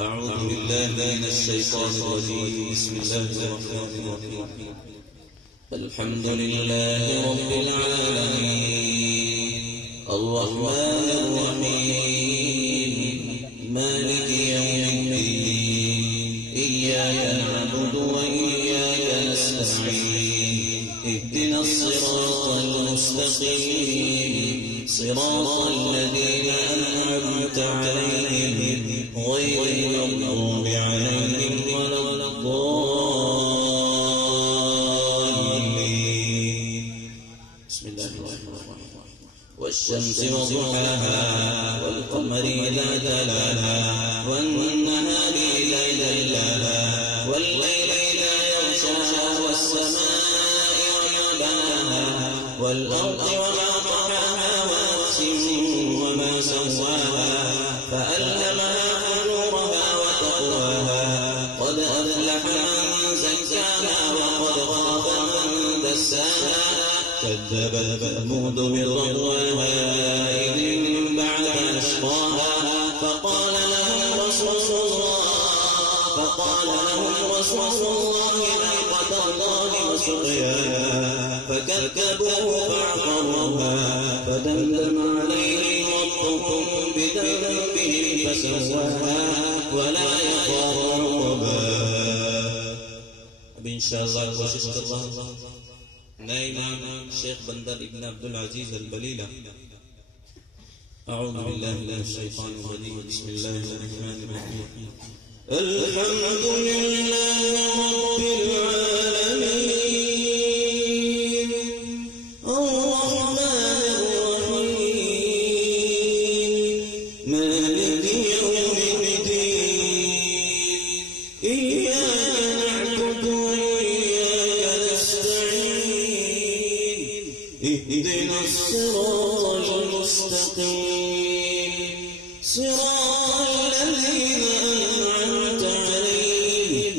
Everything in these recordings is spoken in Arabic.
أعوذ بالله من الشيطان الرجيم. بسم الله الرحمن الرحيم. الحمد لله رب العالمين الرحمن الرحيم مالك يوم الدين إياك نعبد وإياك نستعين اهدنا الصراط المستقيم صراط الذين أنعمت عليهم غير المغضوب عليهم ولا الضالين. بسم الله الرحمن الرحيم. والشمس وضحاها والقمر إذا تلاها والنهار إذا جلاها والليل إذا يغشاها والسماء وما بناها والأرض وما طحاها ونفس وما سواها فألهمها فجورها وتقواها قد أفلح من زكاها وقد خاب من دساها كذبت ثمود بطغواها إذ انبعث أشقاها فقال لهم رسول الله ناقة الله وسقياها فكذبوه فعقروها فدمدم عليهم ربكم بذنبهم فسواها ولا يخاف عقباها. إن شاء الله कोशिश कर रहा हूं नए इमाम शेख बंदर इब्न अब्दुल अजीज अल-बलीला أعوذ بالله من الشيطان الرجيم. بسم الله الرحمن الرحيم. الحمد لله رب العالمين الرحمن الرحيم مالك يوم الدين إياك نعبد وإياك نستعين اهدنا الصراط المستقيم صراط الذين أنعمت عليهم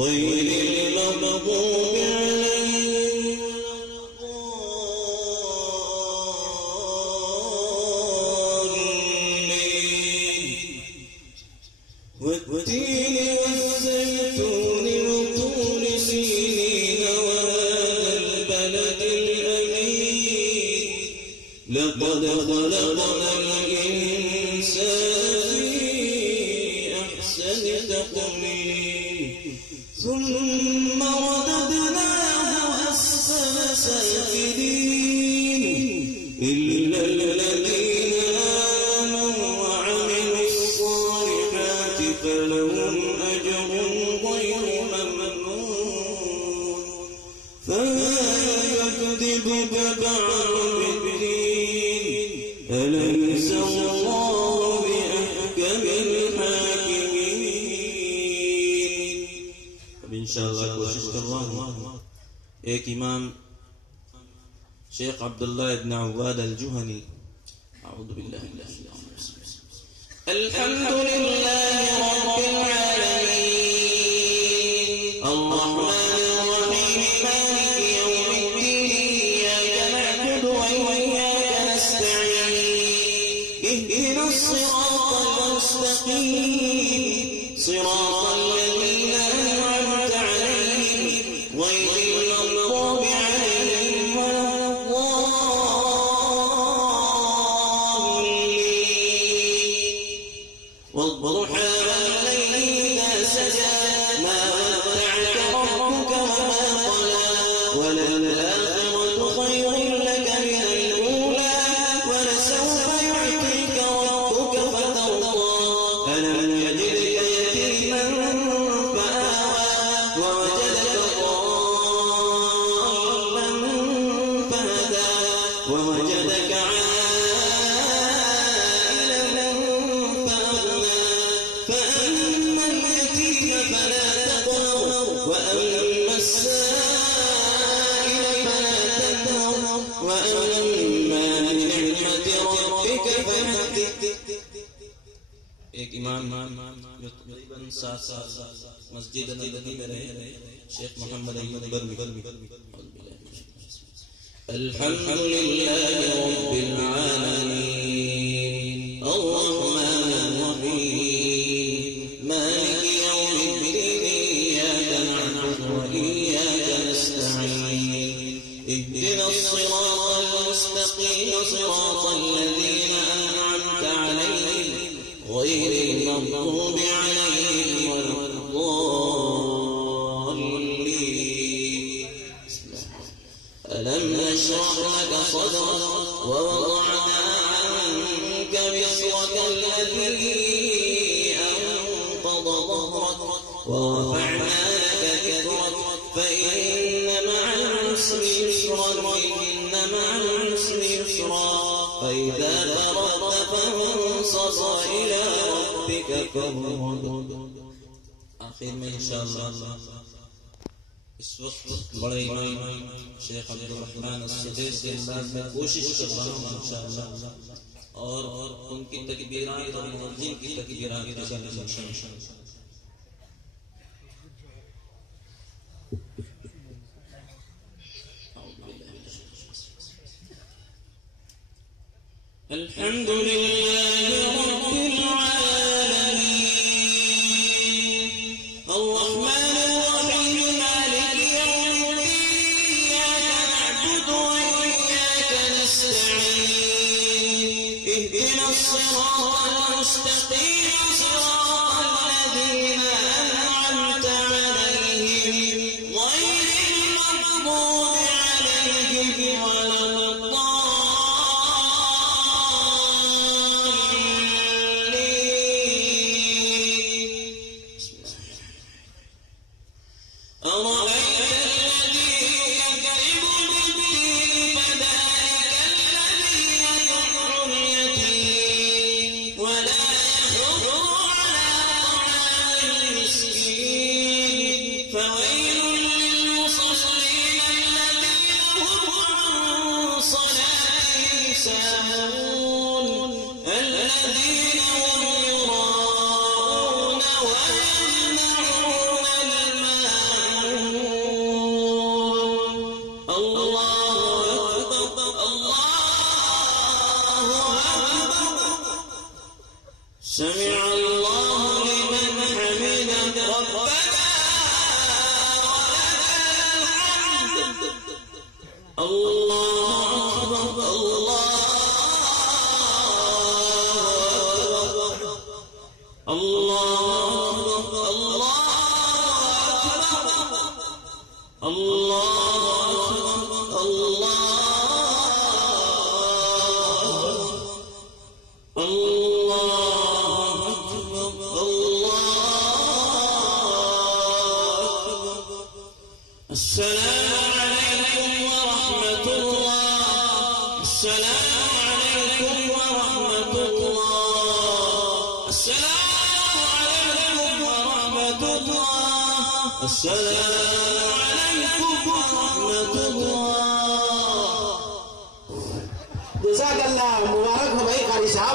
غير المغضوب عليهم والتين والزيتون وطول سينين وهذا البلد الأمين لقد خلقنا الإنسان في أحسن تقويم ثم رددناه أسفل سافلين إلا الذين آمنوا وعملوا الصالحات فلهم أجر غير ممنون فيكذبك بعد بالدين أليس الله بأحكم الحاكمين. अब इंशाअल्लाह कोशिश कर रहा हूँ एक इमाम शेख अब्दुल्ला इब्न अव्वाद अल-जुहनी अऊज़ु बिल्लाहि मिनश शैतानिर रजीम. अल्हम्दुलिल्लाहि रब्बिल आलमीन अर्रहमानिर रहीम मालिकि यौमिद्दीन इय्याका नअबुदु व इय्याका नस्तa'ीन ihdinas siratal mustaqim siratal ladzina an'amta 'alayhim ghayril maghdubi 'alayhim waladdallin والضحى والليل إذا سجى ما ودعك ربك وما قلى وللآخرة خير لك من الأولى ولسوف يعطيك ربك فترضى ألم يجدك يتيما فآوى ووجدك ضالا فهدى ووجدك عائلا فأغنى فأما اليتيم فلا تقهر وأما السائل فلا تنهر وأما بنعمة ربك فحدث. एक इमाम जो तकरीबन 7 साल मस्जिद नबवी में रहे शेख मोहम्मद अय्यूब बरमी अल्हम्दुलिल्लाहि रब्बिल आलमीन अर्रहमानिर रहीम غير المغضوب عليهم ولا الضالين. ألم نشرح لك صدرك ووضعنا عنك وزرك الذي أنقض ظهرك ورفعنا لك ذكرك فإن مع العسر يسرا إن مع العسر يسرا فإذا فرغت فانصب إلى ربك فارغب. آخر میں انشاءاللہ اس وقت بڑے امام شیخ عبدالرحمن الصدیق سے میں کوشش کر رہا ہوں انشاءاللہ اور ان کی تکبیرات اور مؤذن کی تکبیرات الحمد لله رب العالمين الرحمن الرحيم مالك يوم الدين إياك نعبد وإياك نستعين اهدنا الصراط المستقيم صراط الذين أنعمت عليهم غير المغضوب عليهم ولا سمع الله لمن حمده ربنا ولك الحمد الله أكبر الله أكبر الله السلام عليكم ورحمة الله السلام عليكم ورحمة الله السلام عليكم ورحمة الله السلام عليكم ورحمة الله. جزاك الله مبارك.